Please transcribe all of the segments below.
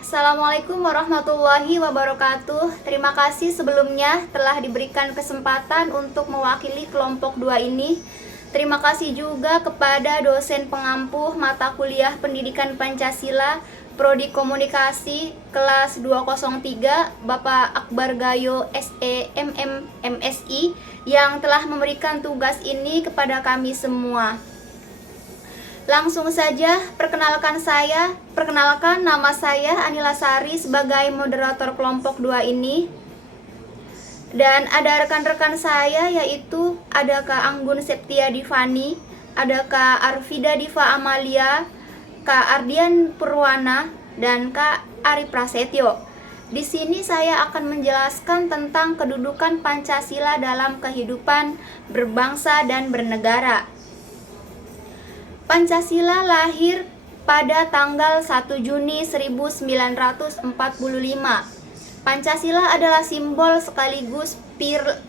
Assalamualaikum warahmatullahi wabarakatuh. Terima kasih sebelumnya telah diberikan kesempatan untuk mewakili kelompok 2 ini. Terima kasih juga kepada dosen pengampu mata kuliah Pendidikan Pancasila Prodi Komunikasi kelas 203 Bapak Akbar Gayo SEMM MSI yang telah memberikan tugas ini kepada kami semua. Langsung saja perkenalkan nama saya Anila Sari sebagai moderator kelompok 2 ini. Dan ada rekan-rekan saya yaitu ada Kak Anggun Septia Divani, ada Kak Arvida Diva Amalia, Kak Ardian Purwana, dan Kak Ari Prasetyo. Di sini saya akan menjelaskan tentang kedudukan Pancasila dalam kehidupan berbangsa dan bernegara. Pancasila lahir pada tanggal 1 Juni 1945. Pancasila adalah simbol sekaligus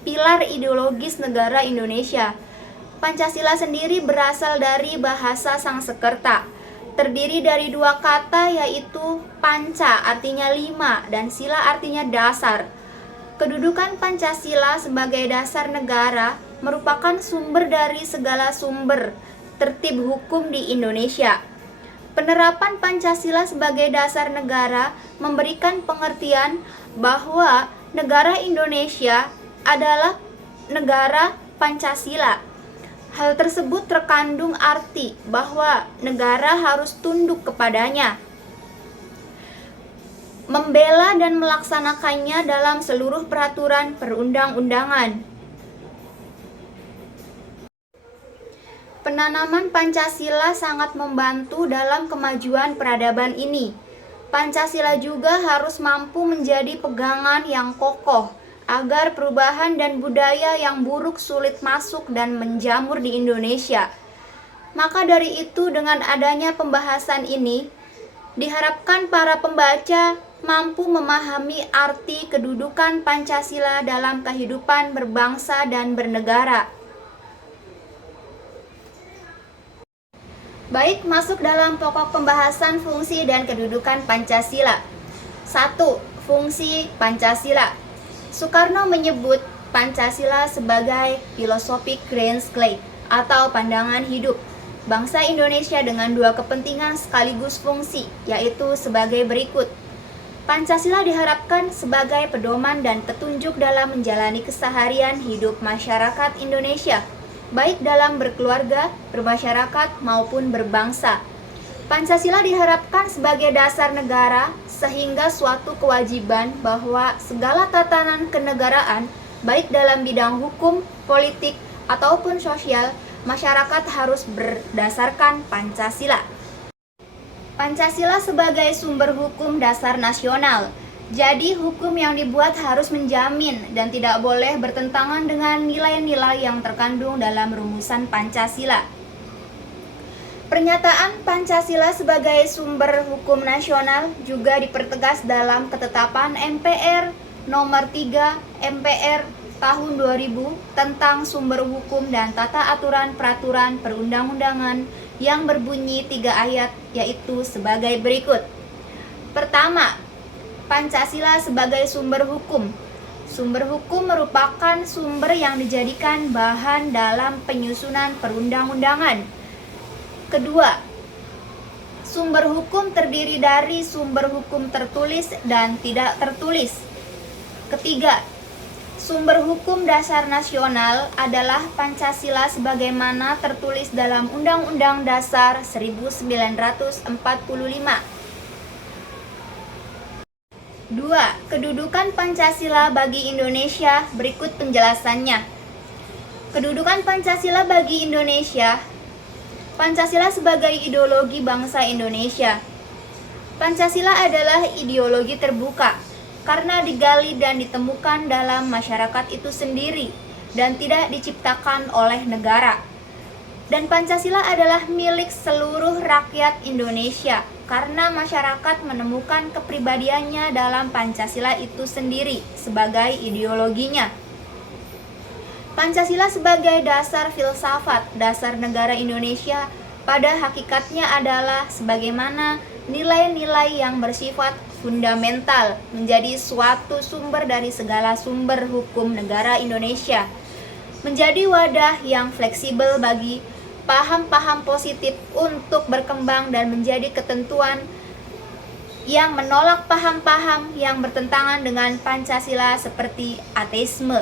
pilar ideologis negara Indonesia. Pancasila sendiri berasal dari bahasa Sangsekerta. Terdiri dari dua kata yaitu panca artinya 5 dan sila artinya dasar. Kedudukan Pancasila sebagai dasar negara merupakan sumber dari segala sumber tertib hukum di Indonesia. Penerapan Pancasila sebagai dasar negara memberikan pengertian bahwa negara Indonesia adalah negara Pancasila. Hal tersebut terkandung arti bahwa negara harus tunduk kepadanya, membela dan melaksanakannya dalam seluruh peraturan perundang-undangan. Penanaman Pancasila sangat membantu dalam kemajuan peradaban ini. Pancasila juga harus mampu menjadi pegangan yang kokoh agar perubahan dan budaya yang buruk sulit masuk dan menjamur di Indonesia. Maka dari itu, dengan adanya pembahasan ini, diharapkan para pembaca mampu memahami arti kedudukan Pancasila dalam kehidupan berbangsa dan bernegara. Baik, masuk dalam pokok pembahasan fungsi dan kedudukan Pancasila. 1. Fungsi Pancasila. Soekarno menyebut Pancasila sebagai philosophic groundskeep atau pandangan hidup bangsa Indonesia dengan dua kepentingan sekaligus fungsi, yaitu sebagai berikut. Pancasila diharapkan sebagai pedoman dan petunjuk dalam menjalani keseharian hidup masyarakat Indonesia, baik dalam berkeluarga, bermasyarakat, maupun berbangsa. Pancasila diharapkan sebagai dasar negara, sehingga suatu kewajiban bahwa segala tatanan kenegaraan, baik dalam bidang hukum, politik, ataupun sosial, masyarakat harus berdasarkan Pancasila. Pancasila sebagai sumber hukum dasar nasional. Jadi, hukum yang dibuat harus menjamin dan tidak boleh bertentangan dengan nilai-nilai yang terkandung dalam rumusan Pancasila. Pernyataan Pancasila sebagai sumber hukum nasional juga dipertegas dalam Ketetapan MPR Nomor 3 MPR Tahun 2000 tentang sumber hukum dan tata aturan peraturan perundang-undangan yang berbunyi 3 ayat, yaitu sebagai berikut. Pertama, Pancasila sebagai sumber hukum. Sumber hukum merupakan sumber yang dijadikan bahan dalam penyusunan perundang-undangan. Kedua, sumber hukum terdiri dari sumber hukum tertulis dan tidak tertulis. Ketiga, sumber hukum dasar nasional adalah Pancasila sebagaimana tertulis dalam Undang-Undang Dasar 1945. 2. Kedudukan Pancasila bagi Indonesia, berikut penjelasannya. Kedudukan Pancasila bagi Indonesia. Pancasila sebagai ideologi bangsa Indonesia. Pancasila adalah ideologi terbuka karena digali dan ditemukan dalam masyarakat itu sendiri dan tidak diciptakan oleh negara. Dan Pancasila adalah milik seluruh rakyat Indonesia karena masyarakat menemukan kepribadiannya dalam Pancasila itu sendiri sebagai ideologinya. Pancasila sebagai dasar filsafat, dasar negara Indonesia pada hakikatnya adalah sebagaimana nilai-nilai yang bersifat fundamental, menjadi suatu sumber dari segala sumber hukum negara Indonesia, menjadi wadah yang fleksibel bagi paham-paham positif untuk berkembang dan menjadi ketentuan yang menolak paham-paham yang bertentangan dengan Pancasila seperti ateisme,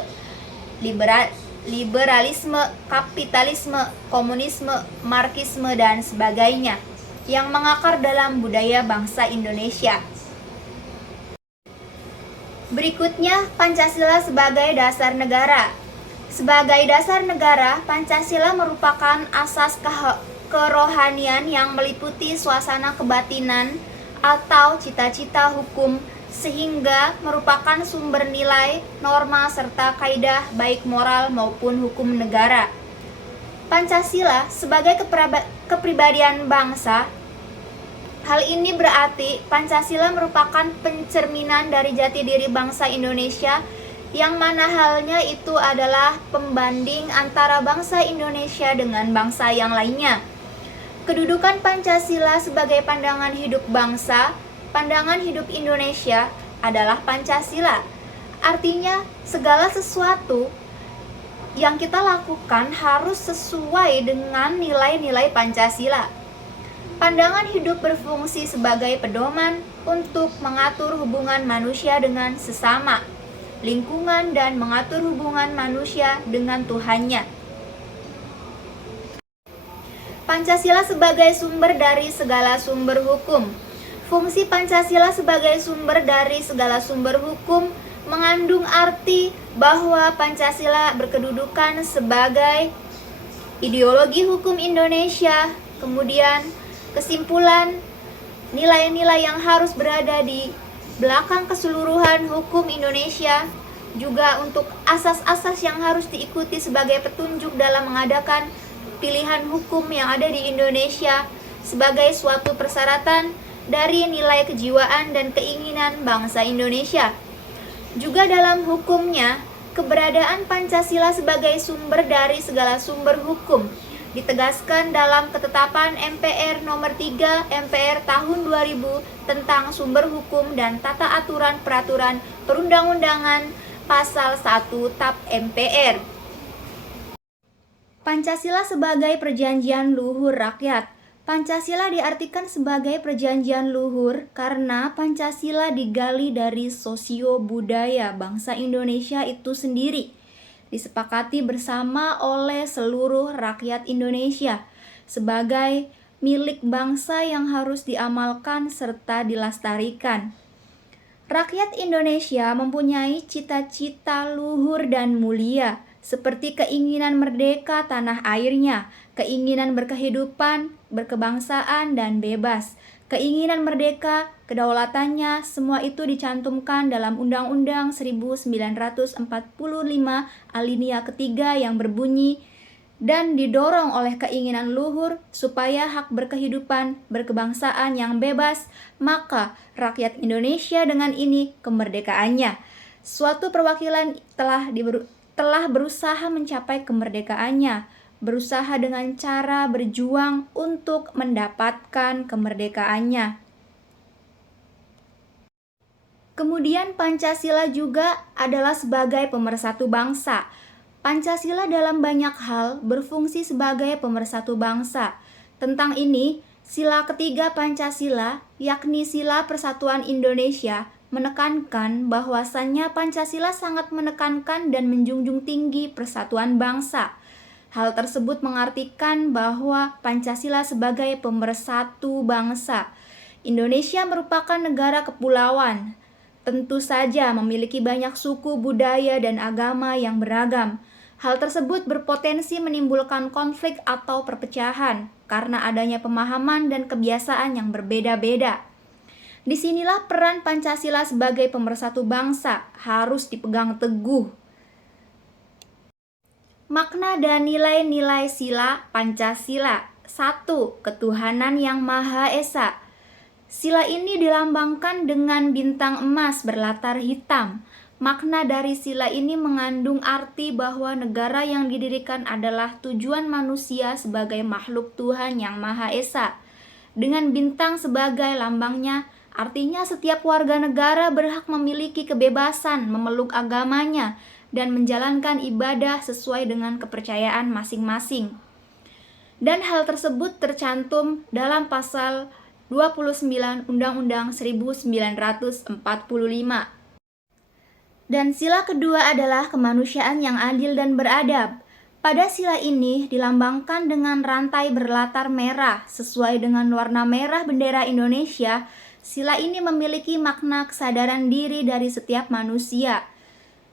liberalisme, kapitalisme, komunisme, marxisme, dan sebagainya yang mengakar dalam budaya bangsa Indonesia. Berikutnya, Pancasila sebagai dasar negara. Sebagai dasar negara, Pancasila merupakan asas kerohanian yang meliputi suasana kebatinan atau cita-cita hukum, sehingga merupakan sumber nilai, norma, serta kaidah baik moral maupun hukum negara. Pancasila sebagai kepribadian bangsa. Hal ini berarti Pancasila merupakan pencerminan dari jati diri bangsa Indonesia, yang mana halnya itu adalah pembanding antara bangsa Indonesia dengan bangsa yang lainnya. Kedudukan Pancasila sebagai pandangan hidup bangsa, pandangan hidup Indonesia adalah Pancasila. Artinya, segala sesuatu yang kita lakukan harus sesuai dengan nilai-nilai Pancasila. Pandangan hidup berfungsi sebagai pedoman untuk mengatur hubungan manusia dengan sesama, lingkungan, dan mengatur hubungan manusia dengan Tuhannya. Pancasila sebagai sumber dari segala sumber hukum. Fungsi Pancasila sebagai sumber dari segala sumber hukum mengandung arti bahwa Pancasila berkedudukan sebagai ideologi hukum Indonesia. Kemudian kesimpulan, nilai-nilai yang harus berada di belakang keseluruhan hukum Indonesia, juga untuk asas-asas yang harus diikuti sebagai petunjuk dalam mengadakan pilihan hukum yang ada di Indonesia sebagai suatu persyaratan dari nilai kejiwaan dan keinginan bangsa Indonesia. Juga dalam hukumnya, keberadaan Pancasila sebagai sumber dari segala sumber hukum ditegaskan dalam ketetapan MPR nomor 3 MPR tahun 2000 tentang sumber hukum dan tata aturan peraturan perundang-undangan pasal 1 TAP MPR. Pancasila sebagai perjanjian luhur rakyat. Pancasila diartikan sebagai perjanjian luhur karena Pancasila digali dari sosio-budaya bangsa Indonesia itu sendiri, disepakati bersama oleh seluruh rakyat Indonesia sebagai milik bangsa yang harus diamalkan serta dilestarikan. Rakyat Indonesia mempunyai cita-cita luhur dan mulia, seperti keinginan merdeka tanah airnya, keinginan berkehidupan, berkebangsaan, dan bebas. Keinginan merdeka, kedaulatannya, semua itu dicantumkan dalam Undang-Undang 1945 alinea ketiga yang berbunyi, dan didorong oleh keinginan luhur supaya hak berkehidupan, berkebangsaan yang bebas, maka rakyat Indonesia dengan ini kemerdekaannya. Suatu perwakilan telah berusaha mencapai kemerdekaannya, berusaha dengan cara berjuang untuk mendapatkan kemerdekaannya. Kemudian Pancasila juga adalah sebagai pemersatu bangsa. Pancasila dalam banyak hal berfungsi sebagai pemersatu bangsa. Tentang ini, sila ketiga Pancasila, yakni sila Persatuan Indonesia, menekankan bahwasannya Pancasila sangat menekankan dan menjunjung tinggi persatuan bangsa. Hal tersebut mengartikan bahwa Pancasila sebagai pemersatu bangsa. Indonesia merupakan negara kepulauan, tentu saja memiliki banyak suku, budaya, dan agama yang beragam. Hal tersebut berpotensi menimbulkan konflik atau perpecahan karena adanya pemahaman dan kebiasaan yang berbeda-beda. Disinilah peran Pancasila sebagai pemersatu bangsa harus dipegang teguh. Makna dan nilai-nilai sila Pancasila. 1. Ketuhanan yang Maha Esa. Sila ini dilambangkan dengan bintang emas berlatar hitam. Makna dari sila ini mengandung arti bahwa negara yang didirikan adalah tujuan manusia sebagai makhluk Tuhan yang Maha Esa. Dengan bintang sebagai lambangnya, Artinya setiap warga negara berhak memiliki kebebasan memeluk agamanya dan menjalankan ibadah sesuai dengan kepercayaan masing-masing. Dan hal tersebut tercantum dalam pasal 29 Undang-Undang 1945. Dan sila kedua adalah kemanusiaan yang adil dan beradab. Pada sila ini dilambangkan dengan rantai berlatar merah sesuai dengan warna merah bendera Indonesia. Sila ini memiliki makna kesadaran diri dari setiap manusia,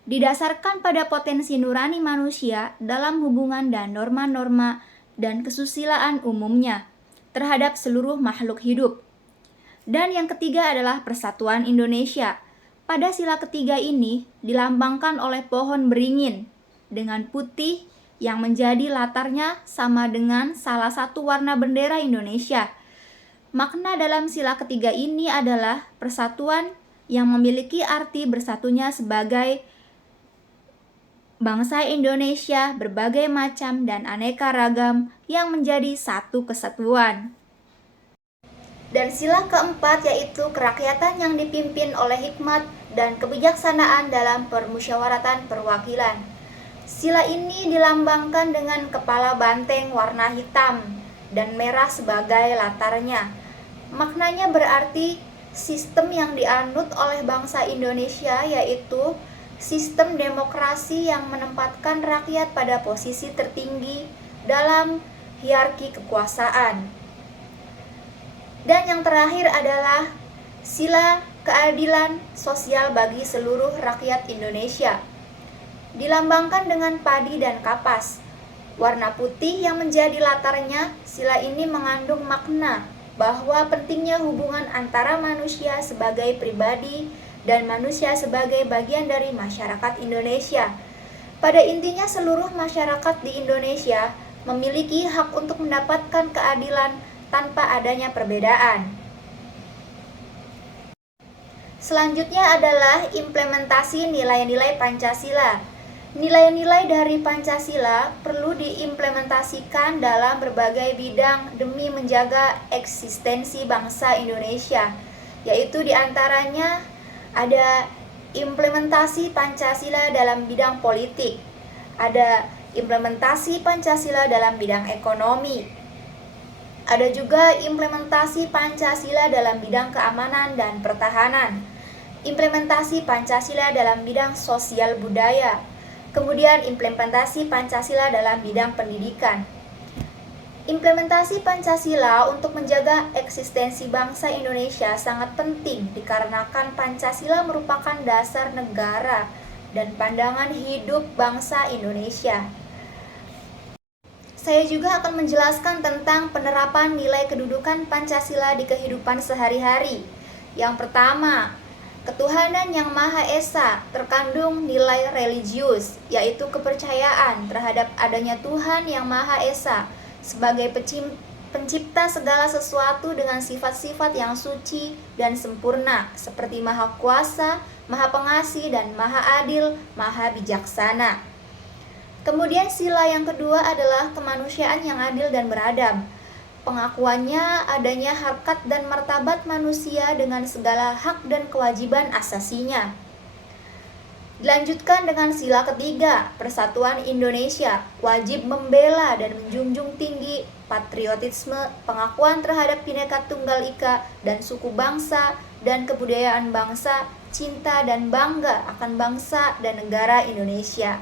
didasarkan pada potensi nurani manusia dalam hubungan dan norma-norma dan kesusilaan umumnya terhadap seluruh makhluk hidup. Dan yang ketiga adalah persatuan Indonesia. Pada sila ketiga ini dilambangkan oleh pohon beringin dengan putih yang menjadi latarnya sama dengan salah satu warna bendera Indonesia. Makna dalam sila ketiga ini adalah persatuan yang memiliki arti bersatunya sebagai bangsa Indonesia berbagai macam dan aneka ragam yang menjadi satu kesatuan. Dan sila keempat yaitu kerakyatan yang dipimpin oleh hikmat dan kebijaksanaan dalam permusyawaratan perwakilan. Sila ini dilambangkan dengan kepala banteng warna hitam dan merah sebagai latarnya. Maknanya berarti sistem yang dianut oleh bangsa Indonesia yaitu sistem demokrasi yang menempatkan rakyat pada posisi tertinggi dalam hierarki kekuasaan. Dan yang terakhir adalah sila keadilan sosial bagi seluruh rakyat Indonesia. Dilambangkan dengan padi dan kapas. Warna putih yang menjadi latarnya, sila ini mengandung makna bahwa pentingnya hubungan antara manusia sebagai pribadi dan manusia sebagai bagian dari masyarakat Indonesia. Pada intinya seluruh masyarakat di Indonesia memiliki hak untuk mendapatkan keadilan tanpa adanya perbedaan. Selanjutnya adalah implementasi nilai-nilai Pancasila. Nilai-nilai dari Pancasila perlu diimplementasikan dalam berbagai bidang demi menjaga eksistensi bangsa Indonesia, yaitu diantaranya ada implementasi Pancasila dalam bidang politik, ada implementasi Pancasila dalam bidang ekonomi, ada juga implementasi Pancasila dalam bidang keamanan dan pertahanan, implementasi Pancasila dalam bidang sosial budaya, kemudian implementasi Pancasila dalam bidang pendidikan. Implementasi Pancasila untuk menjaga eksistensi bangsa Indonesia sangat penting dikarenakan Pancasila merupakan dasar negara dan pandangan hidup bangsa Indonesia. Saya juga akan menjelaskan tentang penerapan nilai kedudukan Pancasila di kehidupan sehari-hari. Yang pertama, ketuhanan yang Maha Esa terkandung nilai religius, yaitu kepercayaan terhadap adanya Tuhan yang Maha Esa sebagai pencipta segala sesuatu dengan sifat-sifat yang suci dan sempurna, seperti Maha Kuasa, Maha Pengasih, dan Maha Adil, Maha Bijaksana. Kemudian sila yang kedua adalah kemanusiaan yang adil dan beradab. Pengakuannya adanya harkat dan martabat manusia dengan segala hak dan kewajiban asasinya. Dilanjutkan dengan sila ketiga, persatuan Indonesia, wajib membela dan menjunjung tinggi patriotisme, pengakuan terhadap Bhinneka Tunggal Ika dan suku bangsa dan kebudayaan bangsa, cinta dan bangga akan bangsa dan negara Indonesia.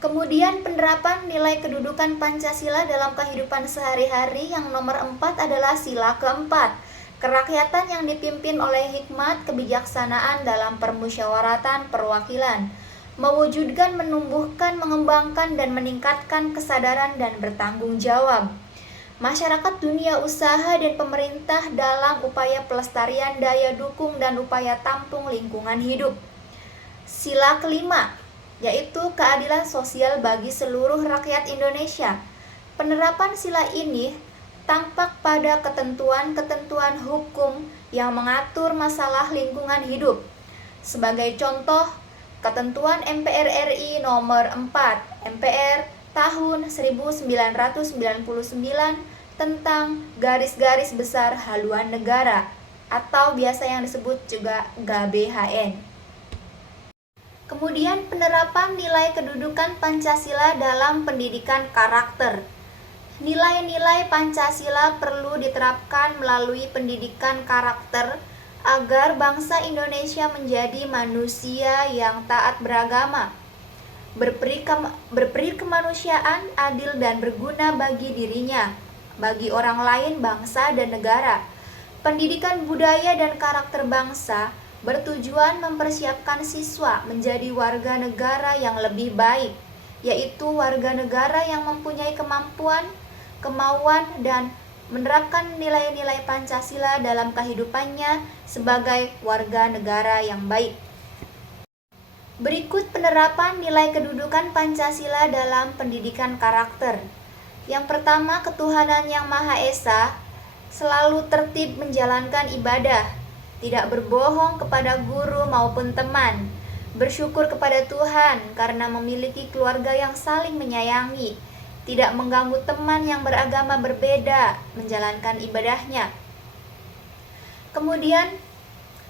Kemudian penerapan nilai kedudukan Pancasila dalam kehidupan sehari-hari yang nomor 4 adalah sila keempat, kerakyatan yang dipimpin oleh hikmat kebijaksanaan dalam permusyawaratan perwakilan, mewujudkan, menumbuhkan, mengembangkan, dan meningkatkan kesadaran dan bertanggung jawab masyarakat dunia usaha dan pemerintah dalam upaya pelestarian daya dukung dan upaya tampung lingkungan hidup. Sila kelima, yaitu keadilan sosial bagi seluruh rakyat Indonesia. Penerapan sila ini tampak pada ketentuan-ketentuan hukum yang mengatur masalah lingkungan hidup. Sebagai contoh, ketentuan MPR RI nomor 4 MPR tahun 1999 tentang garis-garis besar haluan negara atau biasa yang disebut juga GBHN. Kemudian penerapan nilai kedudukan Pancasila dalam pendidikan karakter. Nilai-nilai Pancasila perlu diterapkan melalui pendidikan karakter agar bangsa Indonesia menjadi manusia yang taat beragama, berperi kemanusiaan, adil dan berguna bagi dirinya, bagi orang lain, bangsa dan negara. Pendidikan budaya dan karakter bangsa bertujuan mempersiapkan siswa menjadi warga negara yang lebih baik, yaitu warga negara yang mempunyai kemampuan, kemauan, dan menerapkan nilai-nilai Pancasila dalam kehidupannya sebagai warga negara yang baik. Berikut penerapan nilai kedudukan Pancasila dalam pendidikan karakter. Yang pertama, ketuhanan yang Maha Esa, selalu tertib menjalankan ibadah, tidak berbohong kepada guru maupun teman, bersyukur kepada Tuhan karena memiliki keluarga yang saling menyayangi, tidak mengganggu teman yang beragama berbeda, menjalankan ibadahnya. Kemudian,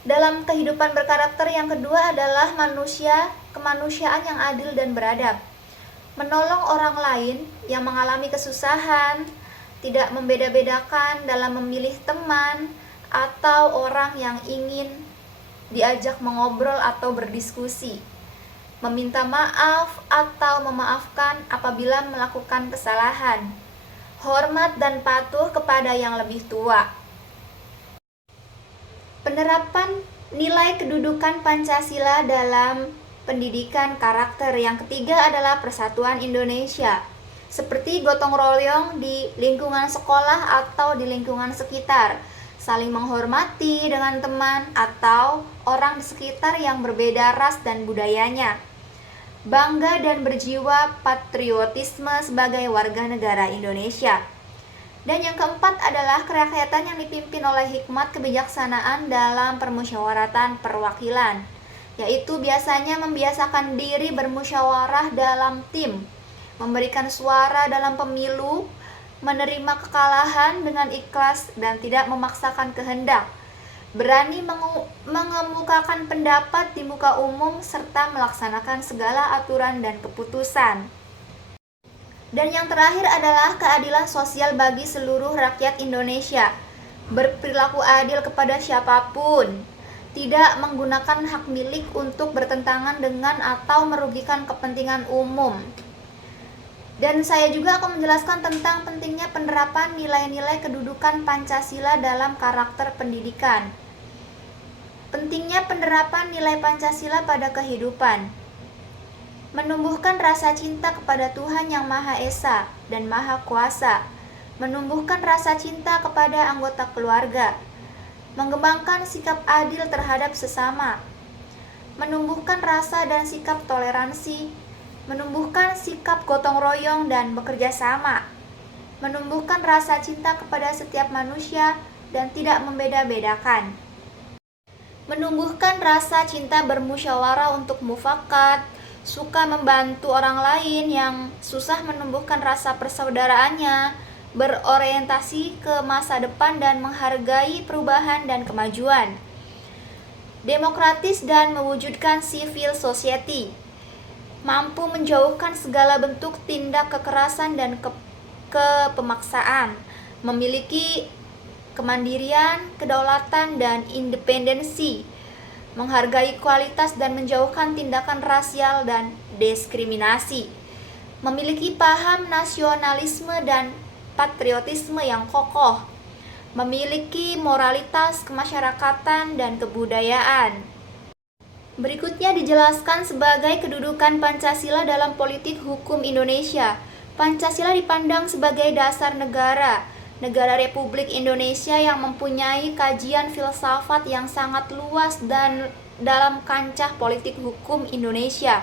dalam kehidupan berkarakter yang kedua adalah kemanusiaan yang adil dan beradab. Menolong orang lain yang mengalami kesusahan, tidak membeda-bedakan dalam memilih teman atau orang yang ingin diajak mengobrol atau berdiskusi. Meminta maaf atau memaafkan apabila melakukan kesalahan. Hormat dan patuh kepada yang lebih tua. Penerapan nilai kedudukan Pancasila dalam pendidikan karakter yang ketiga adalah persatuan Indonesia, seperti gotong royong di lingkungan sekolah atau di lingkungan sekitar, saling menghormati dengan teman atau orang di sekitar yang berbeda ras dan budayanya, bangga dan berjiwa patriotisme sebagai warga negara Indonesia. Dan yang keempat adalah kerakyatan yang dipimpin oleh hikmat kebijaksanaan dalam permusyawaratan perwakilan, yaitu biasanya membiasakan diri bermusyawarah dalam tim, memberikan suara dalam pemilu, menerima kekalahan dengan ikhlas dan tidak memaksakan kehendak, berani mengemukakan pendapat di muka umum serta melaksanakan segala aturan dan keputusan. Dan yang terakhir adalah keadilan sosial bagi seluruh rakyat Indonesia, berperilaku adil kepada siapapun, tidak menggunakan hak milik untuk bertentangan dengan atau merugikan kepentingan umum. Dan saya juga akan menjelaskan tentang pentingnya penerapan nilai-nilai kedudukan Pancasila dalam karakter pendidikan. Pentingnya penerapan nilai Pancasila pada kehidupan. Menumbuhkan rasa cinta kepada Tuhan yang Maha Esa dan Maha Kuasa. Menumbuhkan rasa cinta kepada anggota keluarga. Mengembangkan sikap adil terhadap sesama. Menumbuhkan rasa dan sikap toleransi. Menumbuhkan sikap gotong royong dan bekerja sama. Menumbuhkan rasa cinta kepada setiap manusia dan tidak membeda-bedakan. Menumbuhkan rasa cinta bermusyawarah untuk mufakat, suka membantu orang lain yang susah, menumbuhkan rasa persaudaraannya, berorientasi ke masa depan dan menghargai perubahan dan kemajuan. Demokratis dan mewujudkan civil society. Mampu menjauhkan segala bentuk tindak kekerasan dan kepemaksaan. Memiliki kemandirian, kedaulatan dan independensi. Menghargai kualitas dan menjauhkan tindakan rasial dan diskriminasi, memiliki paham nasionalisme dan patriotisme yang kokoh, memiliki moralitas kemasyarakatan dan kebudayaan. Berikutnya dijelaskan sebagai kedudukan Pancasila dalam politik hukum Indonesia. Pancasila dipandang sebagai dasar negara Republik Indonesia yang mempunyai kajian filsafat yang sangat luas dan dalam kancah politik hukum Indonesia,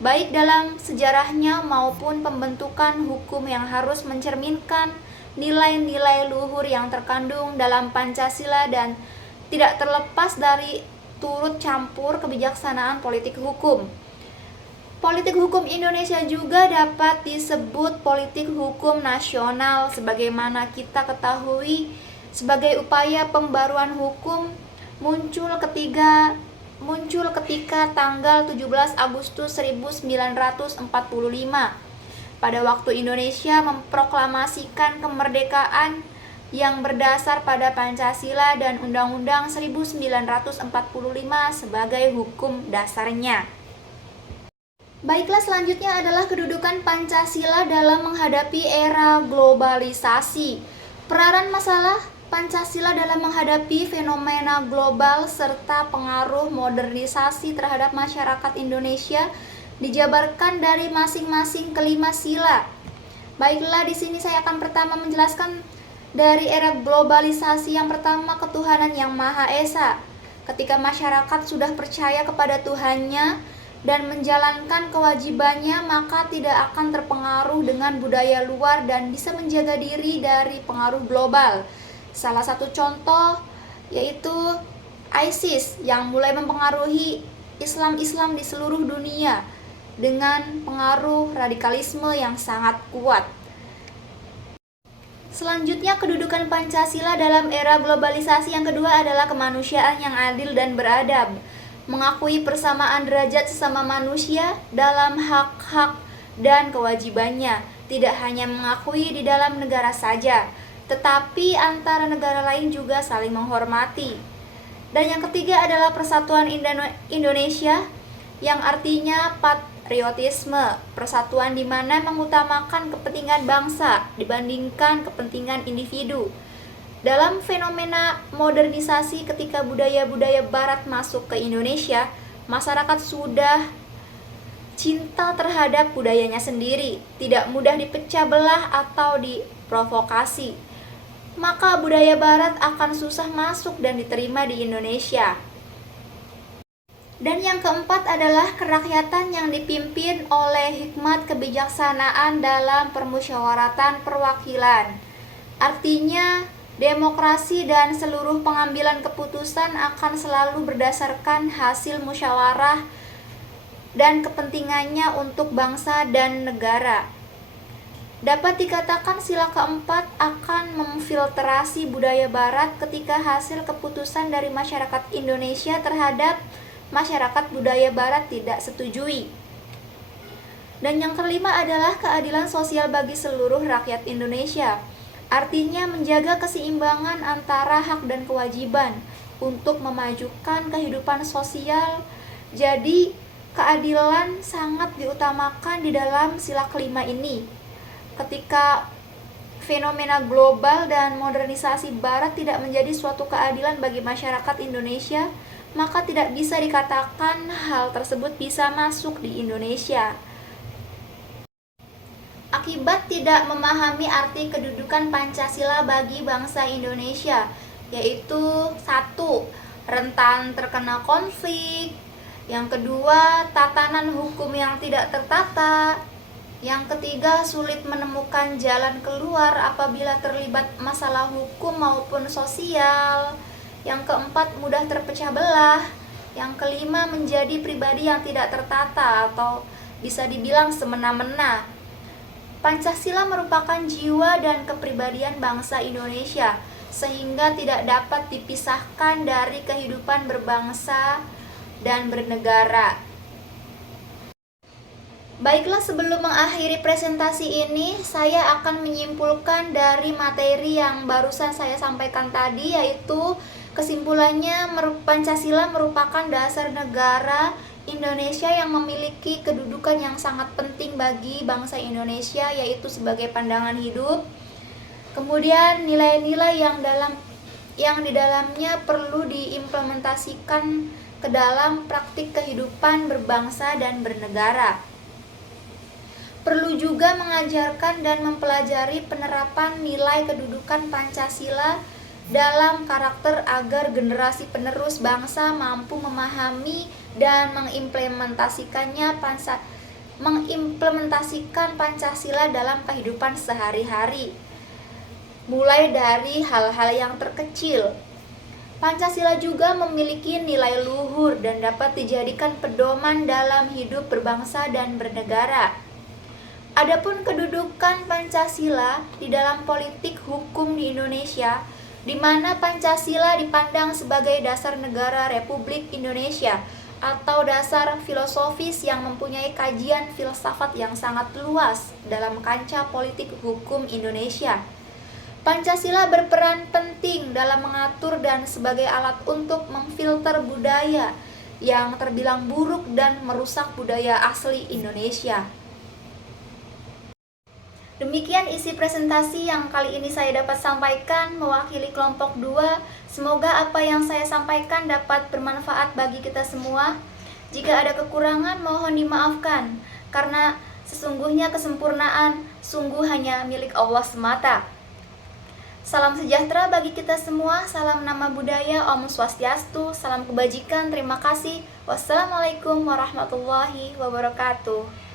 baik dalam sejarahnya maupun pembentukan hukum yang harus mencerminkan nilai-nilai luhur yang terkandung dalam Pancasila dan tidak terlepas dari turut campur kebijaksanaan politik hukum. Politik hukum Indonesia juga dapat disebut politik hukum nasional, sebagaimana kita ketahui sebagai upaya pembaruan hukum muncul ketika tanggal 17 Agustus 1945 pada waktu Indonesia memproklamasikan kemerdekaan yang berdasar pada Pancasila dan Undang-Undang 1945 sebagai hukum dasarnya. Baiklah, selanjutnya adalah kedudukan Pancasila dalam menghadapi era globalisasi. Peranan masalah Pancasila dalam menghadapi fenomena global serta pengaruh modernisasi terhadap masyarakat Indonesia dijabarkan dari masing-masing kelima sila. Baiklah, di sini saya akan pertama menjelaskan dari era globalisasi. Yang pertama, ketuhanan yang Maha Esa. Ketika masyarakat sudah percaya kepada Tuhannya dan menjalankan kewajibannya, maka tidak akan terpengaruh dengan budaya luar dan bisa menjaga diri dari pengaruh global. Salah satu contoh yaitu ISIS yang mulai mempengaruhi Islam di seluruh dunia dengan pengaruh radikalisme yang sangat kuat. Selanjutnya, kedudukan Pancasila dalam era globalisasi yang kedua adalah kemanusiaan yang adil dan beradab. Mengakui persamaan derajat sesama manusia dalam hak-hak dan kewajibannya. Tidak hanya mengakui di dalam negara saja, tetapi antara negara lain juga saling menghormati. Dan yang ketiga adalah persatuan Indonesia, yang artinya patriotisme, persatuan di mana mengutamakan kepentingan bangsa dibandingkan kepentingan individu. Dalam fenomena modernisasi, ketika budaya-budaya barat masuk ke Indonesia, masyarakat sudah cinta terhadap budayanya sendiri, tidak mudah dipecah belah atau diprovokasi. Maka budaya barat akan susah masuk dan diterima di Indonesia. Dan yang keempat adalah kerakyatan yang dipimpin oleh hikmat kebijaksanaan dalam permusyawaratan perwakilan. Artinya, demokrasi dan seluruh pengambilan keputusan akan selalu berdasarkan hasil musyawarah dan kepentingannya untuk bangsa dan negara. Dapat dikatakan sila keempat akan memfiltrasi budaya barat ketika hasil keputusan dari masyarakat Indonesia terhadap masyarakat budaya barat tidak setujui. Dan yang kelima adalah keadilan sosial bagi seluruh rakyat Indonesia. Artinya menjaga keseimbangan antara hak dan kewajiban untuk memajukan kehidupan sosial. Jadi keadilan sangat diutamakan di dalam sila kelima ini. Ketika fenomena global dan modernisasi barat tidak menjadi suatu keadilan bagi masyarakat Indonesia, maka tidak bisa dikatakan hal tersebut bisa masuk di Indonesia. Akibat tidak memahami arti kedudukan Pancasila bagi bangsa Indonesia, yaitu 1. Rentan terkena konflik. Yang kedua, tatanan hukum yang tidak tertata. Yang ketiga, sulit menemukan jalan keluar apabila terlibat masalah hukum maupun sosial. Yang keempat, mudah terpecah belah. Yang kelima, menjadi pribadi yang tidak tertata atau bisa dibilang semena-mena. Pancasila merupakan jiwa dan kepribadian bangsa Indonesia, sehingga tidak dapat dipisahkan dari kehidupan berbangsa dan bernegara. Baiklah, sebelum mengakhiri presentasi ini, saya akan menyimpulkan dari materi yang barusan saya sampaikan tadi, yaitu kesimpulannya Pancasila merupakan dasar negara Indonesia yang memiliki kedudukan yang sangat penting bagi bangsa Indonesia, yaitu sebagai pandangan hidup. Kemudian nilai-nilai yang di dalamnya perlu diimplementasikan ke dalam praktik kehidupan berbangsa dan bernegara. Perlu juga mengajarkan dan mempelajari penerapan nilai kedudukan Pancasila dalam karakter agar generasi penerus bangsa mampu memahami dan mengimplementasikan Pancasila dalam kehidupan sehari-hari, mulai dari hal-hal yang terkecil. Pancasila juga memiliki nilai luhur dan dapat dijadikan pedoman dalam hidup berbangsa dan bernegara. Adapun kedudukan Pancasila di dalam politik hukum di Indonesia, di mana Pancasila dipandang sebagai dasar negara Republik Indonesia atau dasar filosofis yang mempunyai kajian filsafat yang sangat luas dalam kancah politik hukum Indonesia. Pancasila berperan penting dalam mengatur dan sebagai alat untuk memfilter budaya yang terbilang buruk dan merusak budaya asli Indonesia. Demikian isi presentasi yang kali ini saya dapat sampaikan mewakili kelompok 2. Semoga apa yang saya sampaikan dapat bermanfaat bagi kita semua. Jika ada kekurangan mohon dimaafkan, karena sesungguhnya kesempurnaan sungguh hanya milik Allah semata. Salam sejahtera bagi kita semua, salam nama budaya, Om Swastiastu, salam kebajikan, terima kasih. Wassalamualaikum warahmatullahi wabarakatuh.